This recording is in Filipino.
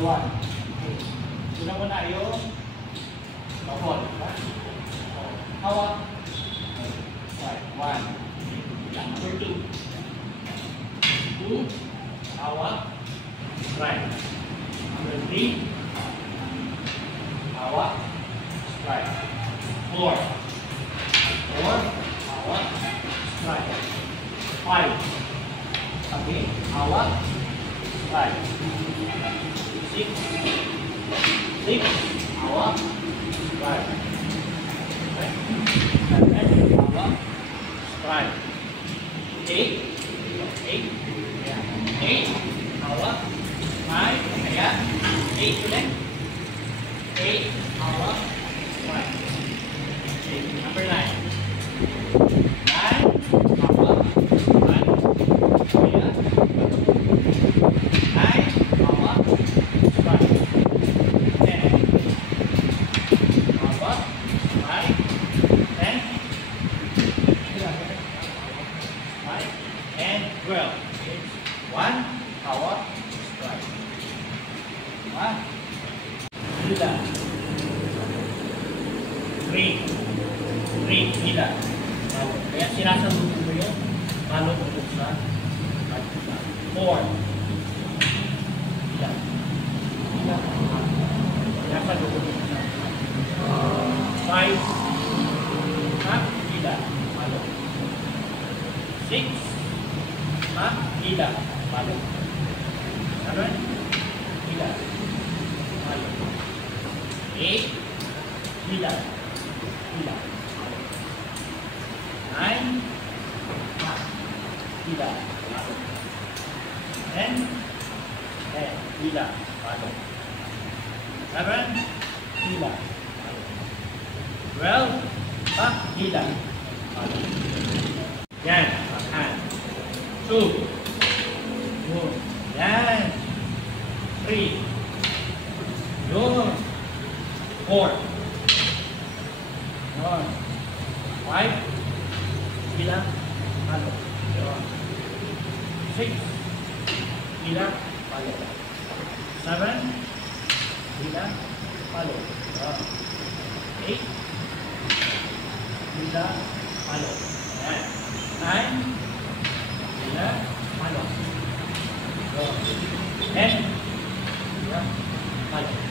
Number 1. Okay. Una muna yung bawal. Hawak. Right. 1. Number 2. 2. Hawak. Right. Number 3. Hawak. Right. 4. 4. Hawak. Right. 5. Okay. Hawak. Right. 6. 6. Hawak. Right. 7. Hawak. Right. 8. 8. 8. Hawak. 5. Kaya. 8 ulit. 8. Hawak. Right. Okay. Number 9. 9. Hawak. Right. Kaya. 9. Hawak. Right. 10. Hawak. Right. 10. Right. And 12. 1. Hawak. Right. 1. Hila. 3. 3. Hila. Kaya sinasabutin mo yun. Balot mo sa 4. Hila. Hila. Sinasabutin mo sa 5. Ha? Hila. Balot. 6. Ha? Hila. Balot. 7. Hila. Balot. 8. Hila. Hila. 9. Ha. Hila. Balot. 10. 10. Hila. Balot. 11. Hila. Balot. 12. Ha. Hila. Balot. Yan. Backhand. 2. Yun. Yan. 3. Yun. 4. Yun. 5. Hila. Balot. Yun. 6. Hila. Balot. 7. Hila. Balot. Yun. 8. Hila. Balot. Yan. 9. Hila. Balot. Yun. 10. Hila. Balot.